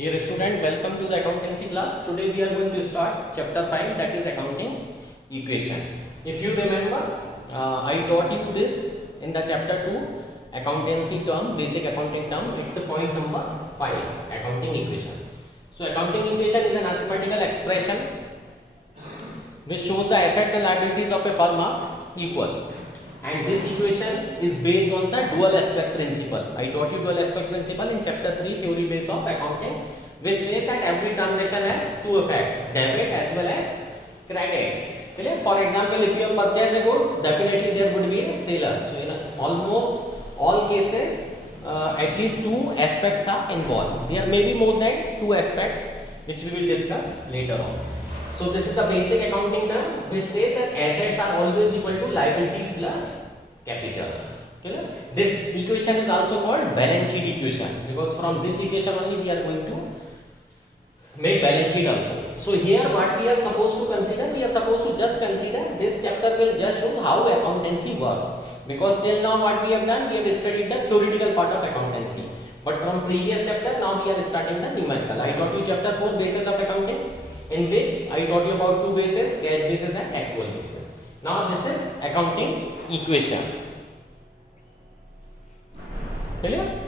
Dear student, welcome to the accountancy class. Today we are going to start chapter 5, that is accounting equation. If you remember, I taught you this in the chapter 2 accountancy term, basic accounting term. It's a point number 5, accounting equation. So accounting equation is an arithmetical expression which shows the assets and liabilities of a firm are equal. And this equation is based on the dual aspect principle. I taught you dual aspect principle in chapter 3 theory base of accounting, which says that every transaction has two effects, debit as well as credit. Clear? For example, if you have purchased a good, definitely there would be a seller. So in almost all cases, at least two aspects are involved. There may be more than two aspects, which we will discuss later on. So this is the basic accounting term which says that assets are always equal to liabilities plus capital. Okay? This equation is also called balance sheet equation because from this equation only we are going to make balance sheet also. So here what we are supposed to consider, we are supposed to just consider this chapter will just show how accountancy works, because till now what we have done, we have studied the theoretical part of accountancy, but from previous chapter now we are starting the numerical. I taught you chapter 4 basis of accounting, in which I taught you about two bases, cash basis and actual basis. Now this is accounting equation. Clear?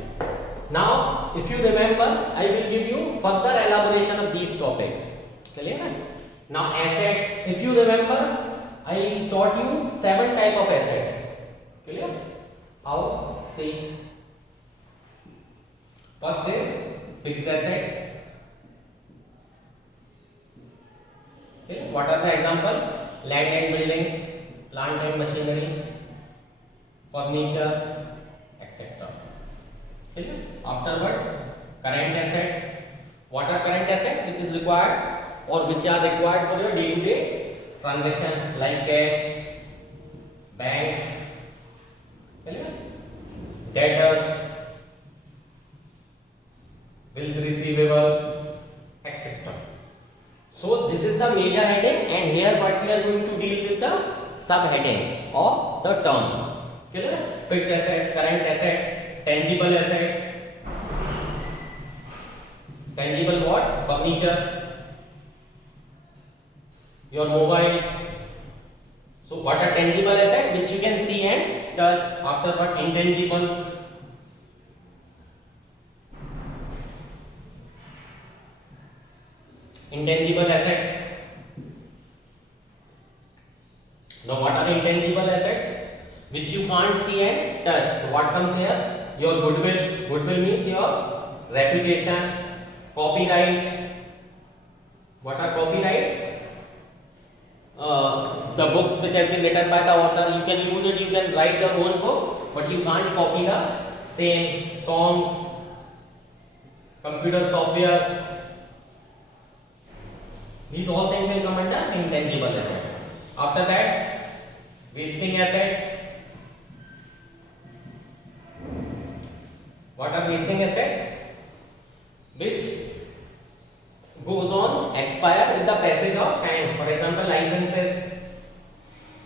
Now if you remember, I will give you further elaboration of these topics. Clear? Now assets, if you remember, I taught you 7 type of assets. Clear? How? See. First is fixed assets. Okay. What are the example? Land and building, plant and machinery, furniture, etc. Okay. Afterwards, current assets. What are current assets? Which is required or which are required for your day-to-day transaction like cash, bank, okay. Debtors, bills receivable, etc. So this is the major heading, and here what we are going to deal with the subheadings of the term. Clear? Fixed asset, current asset, tangible assets. Tangible what? Furniture, your mobile. So what are tangible assets which you can see and touch? After what? Intangible. Intangible assets. Now what are intangible assets which you can't see and touch? So what comes here? Your goodwill. Goodwill means your reputation. Copyright. What are copyrights? The books which have been written by the author, you can use it, you can write your own book, but you can't copy the same. Songs, computer software. These all things will come under intangible asset. After that, wasting assets. What are wasting assets? Which goes on expire with the passage of time. For example, licenses.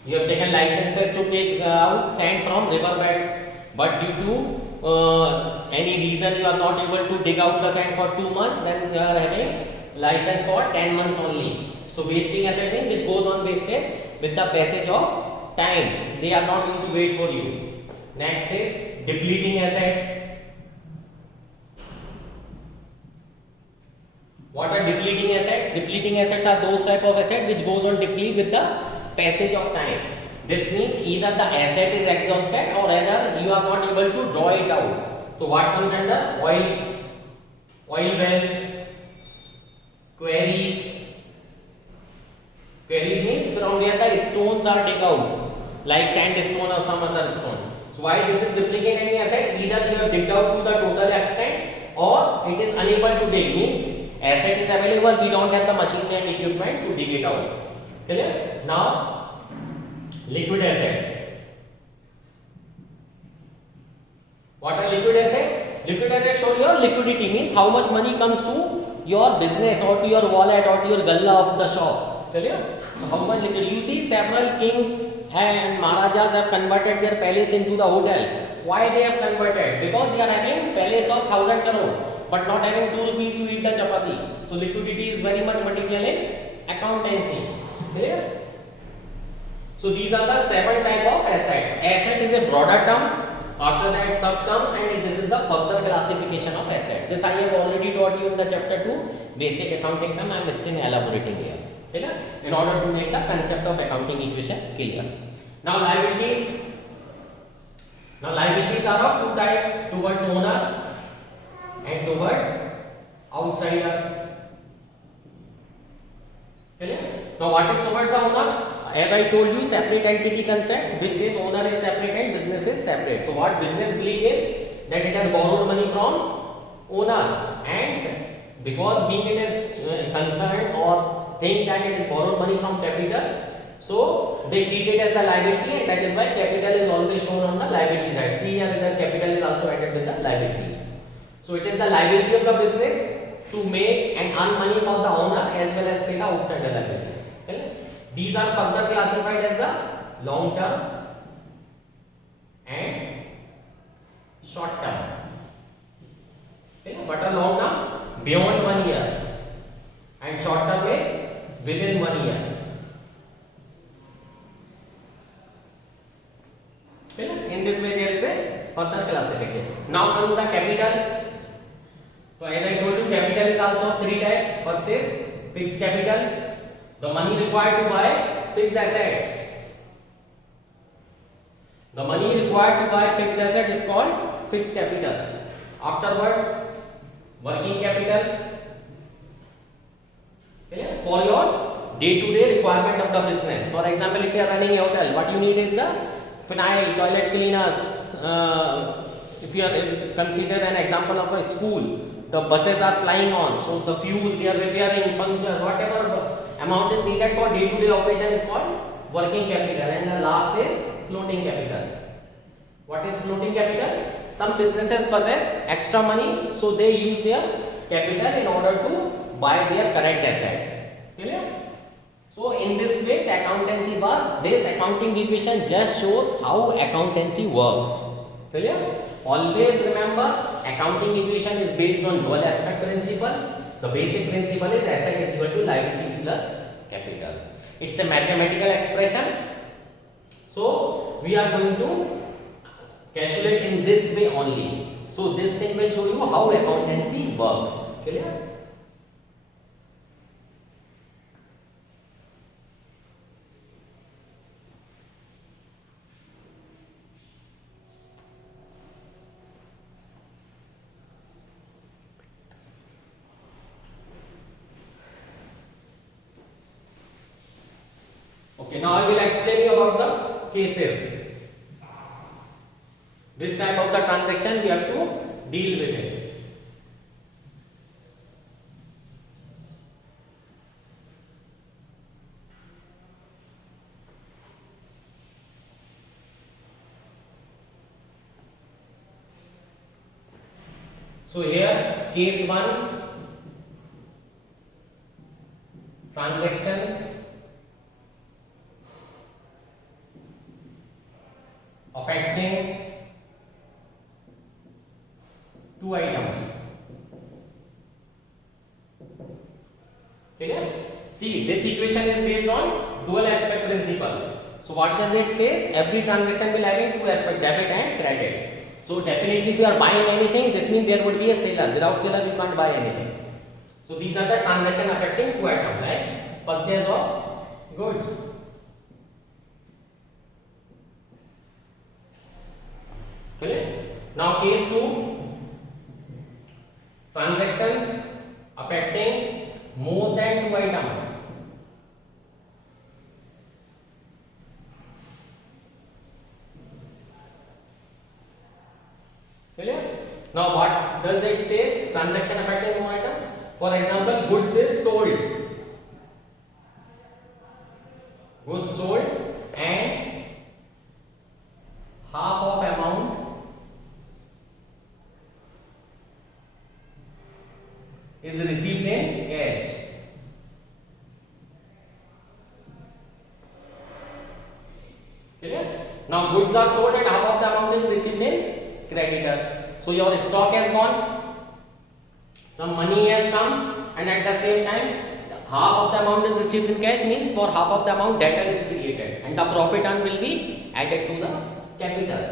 You have taken licenses to take out sand from riverbed, but due to any reason you are not able to dig out the sand for 2 months, then you are having license for 10 months only. So wasting asset means which goes on wasted with the passage of time. They are not going to wait for you. Next is depleting asset. What are depleting assets? Depleting assets are those type of assets which goes on deplete with the passage of time. This means either the asset is exhausted or either you are not able to draw it out. So what comes under? Oil wells, quarries. Quarries means from where the stones are dug out, like sandstone or some other stone. So why this is depleting asset? Either you have digged out to the total extent or it is unable to dig. Means asset is available, we don't have the machinery and equipment to dig it out. Clear? Now, liquid asset. What are liquid asset? Liquid asset show your liquidity, means how much money comes to your business or to your wallet or to your galla of the shop. Clear? So how much liquid? You see several kings and maharajas have converted their palace into the hotel. Why they have converted? Because they are having palace of 1000 crore. but not having 2 rupees to eat the chapati. So liquidity is very much material in accountancy. Clear? So these are the 7 type of asset. Asset is a broader term. After that sub terms, and this is the further classification of asset. This I have already taught you in the chapter 2 basic accounting term. I am still elaborating here. Clear? In order to make the concept of accounting equation clear. Now liabilities. Now liabilities are of 2 types, towards owner and towards outsider. Clear? Now what is towards the owner? As I told you, separate entity concept, which says owner is separate and business is separate. So what business believe in? That it has borrowed money from owner, and because being it is concerned or think that it is borrowed money from capital, so they treat it as the liability, and that is why capital is always shown on the liability side. See here that capital is also added with the liabilities. So it is the liability of the business to make and earn money for the owner as well as pay the outsider liability. Okay? These are further classified as the long term and short term. Okay? What are long term? Beyond 1 year, and short term is within 1 year. Okay? In this way there is a further classification. Now comes the capital. So as I told you, capital is also 3 types. First is fixed capital. The money required to buy fixed assets. The money required to buy fixed asset is called fixed capital. Afterwards, working capital. Okay? For your day-to-day requirement of the business. For example, if you are running a hotel, what you need is the phenyl, toilet cleaners. If you are consider an example of a school, the buses are flying on, so the fuel they are repairing, puncture, whatever amount is needed for day-to-day operation is called working capital, and the last is floating capital. What is floating capital? Some businesses possess extra money, so they use their capital in order to buy their current asset. Clear? So in this way, the accountancy bar, this accounting equation just shows how accountancy works. Clear? Always remember, accounting equation is based on dual aspect principle. The basic principle is asset is equal to liabilities plus capital. It's a mathematical expression. So we are going to calculate in this way only. So this thing will show you how accountancy works. Clear? Okay, now I will explain you about the cases. Which type of the transaction we have to deal with it. So here case 1, transactions affecting 2 items. Clear? See, this equation is based on dual aspect principle. So what does it say? Every transaction will have 2 aspects, debit and credit. So definitely if you are buying anything, this means there would be a seller. Without seller you can't buy anything. So these are the transaction affecting 2 items, like purchase of goods. Clear? Now case 2, transactions affecting more than 2 items. Clear? Now what does it say? Transaction affecting more item. For example, goods is sold. Goods sold and half of amount is received in cash. Clear? Now goods are sold and half of the amount is received in creditor. So your stock has gone. some money has come and at the same time half of the amount is received in cash, means for half of the amount debtor is created and the profit earned will be added to the capital.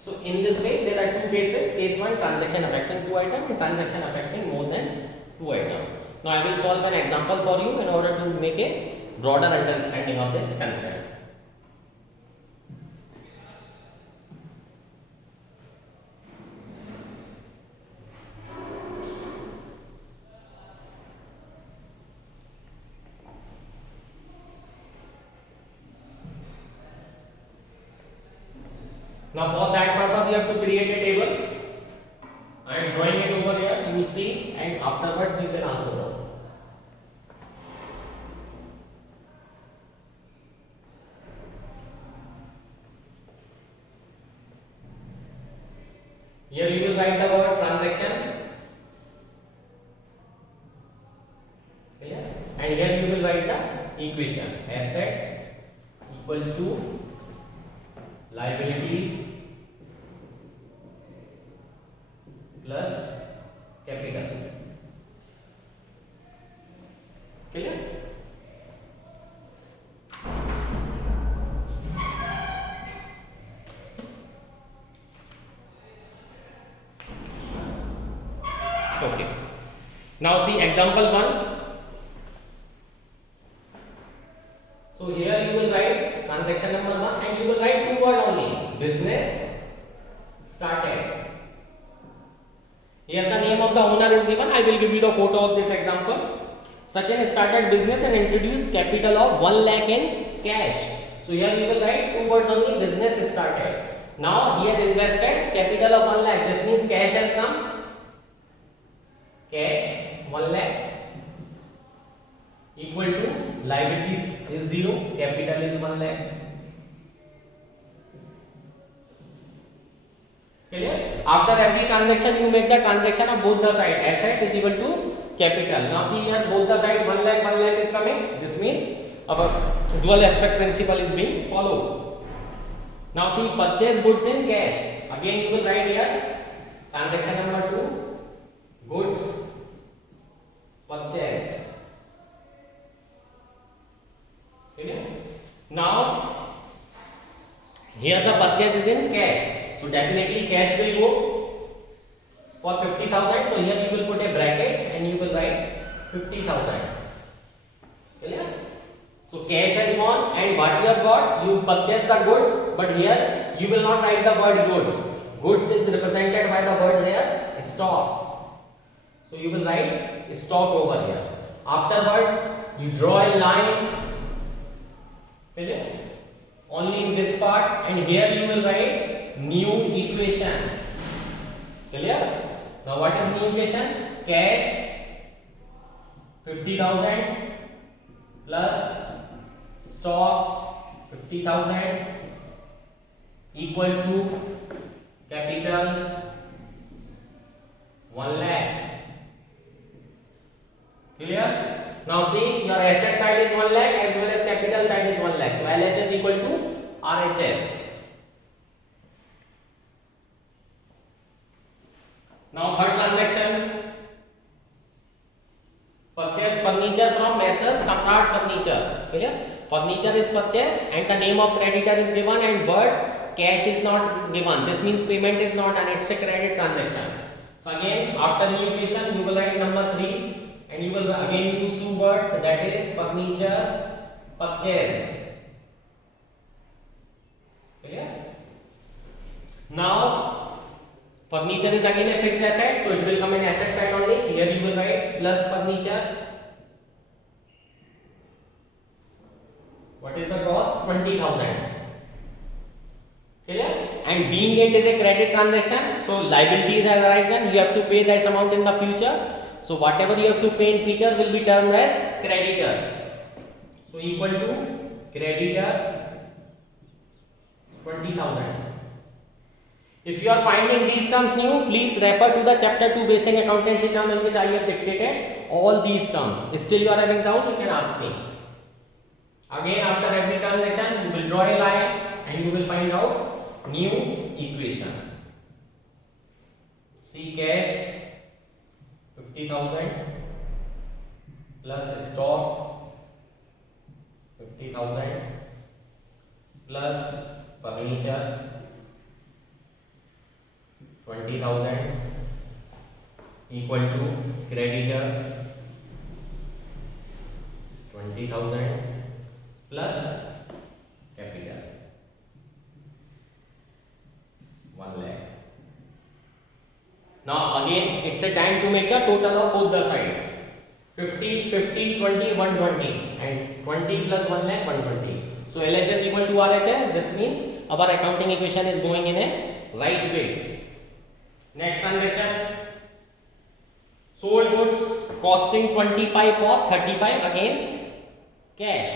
So in this way there are two cases. Case 1, transaction affecting 2 items and transaction affecting more than 2 items. Now I will solve an example for you in order to make a broader understanding of this concept. Now for that purpose you have to create a table. I am drawing it over here, you see, and afterwards you can answer them. Here you will write the word transaction. Clear? And here you will write the equation. Assets equal to liabilities plus capital. Clear? Okay. Now see example 1. So here you will write transaction number 1 and you will write 2 words only. Business started. Here the name of the owner is given. I will give you the photo of this example. Sachin started business and introduced capital of 1 lakh in cash. So here you will write 2 words only. Business started. Now he has invested capital of 1 lakh. This means cash has come. Cash 1 lakh equal to liabilities is 0, capital is 1 lakh. Clear? After every transaction you make the transaction of both the side. Asset is equal to capital. Now see here both the side 1 lakh is coming. This means our dual aspect principle is being followed. Now see purchase goods in cash. Again you will write here transaction number 2, goods purchased. Okay. Now here the purchase is in cash, so definitely cash will go for 50,000. So here you will put a bracket and you will write 50,000. Clear? So cash has gone and what you have got, you purchase the goods, but here you will not write the word goods. Goods is represented by the word here stock. So you will write stock over here. Afterwards you draw a line. Clear? Only in this part, and here you will write new equation. Clear? Now what is new equation? Cash 50,000 plus stock 50,000 equal to capital 1 lakh. Clear? Now see, your asset side is 1 lakh as well as capital side is 1 lakh. So LHS equal to RHS. Now third transaction. Purchase furniture from Messrs. Samrat Furniture. Clear? Furniture is purchased and the name of creditor is given and word cash is not given. This means payment is not and it's a credit transaction. So again after the equation you will write number 3. And you will again use 2 words, that is furniture purchased. Clear? Now furniture is again a fixed asset, so it will come in asset side only. Here you will write plus furniture. What is the cost? 20,000. Clear? And being it is a credit transaction, so liabilities have arisen. You have to pay that amount in the future. So whatever you have to pay in future will be termed as creditor. So equal to creditor 20,000. If you are finding these terms new, please refer to the chapter 2 basic accountancy term in which I have dictated all these terms. Still you are having doubt, you can ask me. Again after every transaction you will draw a line and you will find out new equation. See cash 50,000 plus stock 50,000 plus furniture 20,000 equal to creditor 20,000 plus capital 1 lakh. Now again it's a time to make the total of both the sides. 50, 20, 120 and 20 plus 1 lakh 120. So LHS equal to RHS. This means our accounting equation is going in a right way. Next transaction. Sold goods costing 25 for 35 against cash.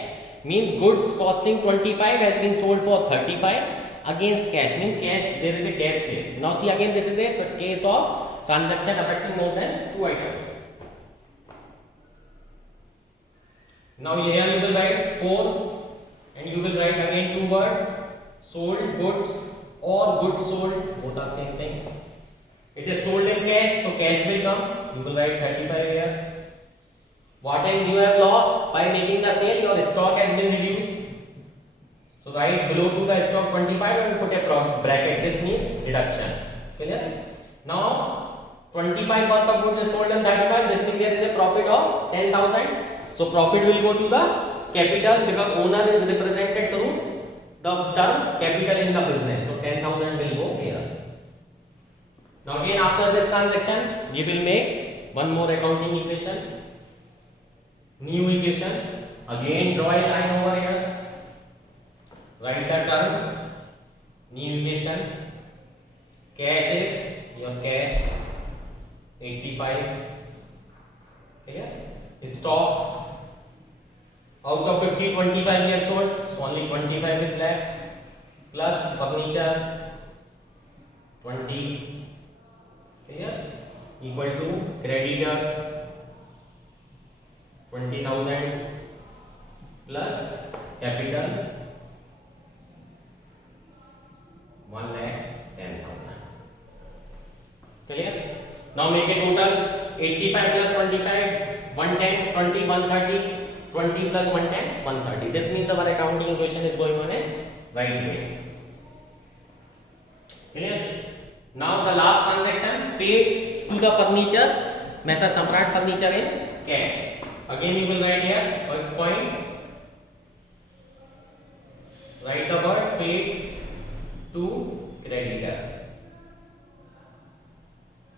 Means goods costing 25 has been sold for 35 against cash. Means cash, there is a cash sale. Now see again, this is a case of transaction affecting more than 2 items. Now here you will write 4 and you will write again 2 words, sold goods or goods sold, both are same thing. It is sold in cash, so cash will come. You will write 35 here. What you have lost by making the sale, your stock has been reduced. So write below to the stock 25 and put a bracket. This means reduction. Clear? Now 25 worth of goods is sold in 35. This means there is a profit of 10,000. So profit will go to the capital because owner is represented through the term capital in the business. So 10,000 will go here. Now again after this transaction, we will make one more accounting equation. New equation. Again draw a line over here. Write the term. New equation. Cash is your cash 85. Clear? Stock. Out of 50, 25 we have sold, so only 25 is left. Plus furniture 20. Clear? Equal to creditor 20,000 plus capital 1,10,000. Clear? Now make a total 85 plus 25, 110, 20, 130, 20 plus 110, 130. This means our accounting equation is going on a right way. Clear? Now the last transaction, paid to the furniture, Mesa Samrat Furniture in cash. Again you will write here point. Write the word paid to creditor.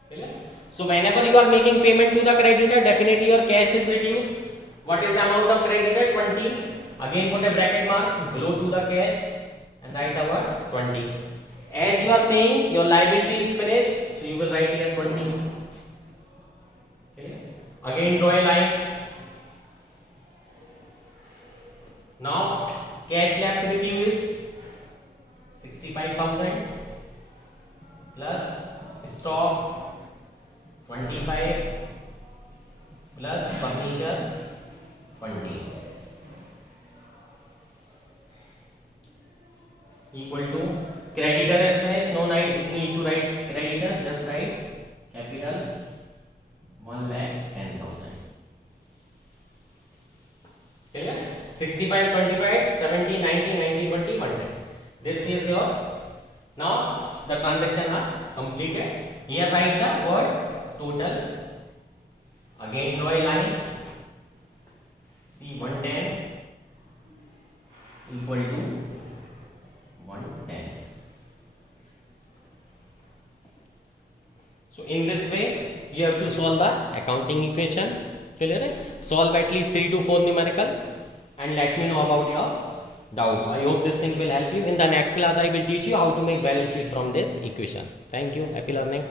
Clear? So whenever you are making payment to the creditor, definitely your cash is reduced. What is the amount of creditor? 20. Again put a bracket mark below to the cash and write the word 20. As you are paying, your liability is finished, so you will write here 20. Okay. Again draw a line. Now cash left with you is 65,000 plus stock 25 plus furniture 20 equal to creditor is finished. No need to write creditor, just write capital 1,10,000. Clear? 65, 25, 70, 90, 90, 20, 110. This is your. Now the transactions are completed. Here write the word total. Again draw a line. See 110 equal to 110. So in this way you have to solve the accounting equation. Clear? Solve at least 3 to 4 numerical and let me know about your doubts. I hope this thing will help you. In the next class I will teach you how to make balance sheet from this equation. Thank you. Happy learning.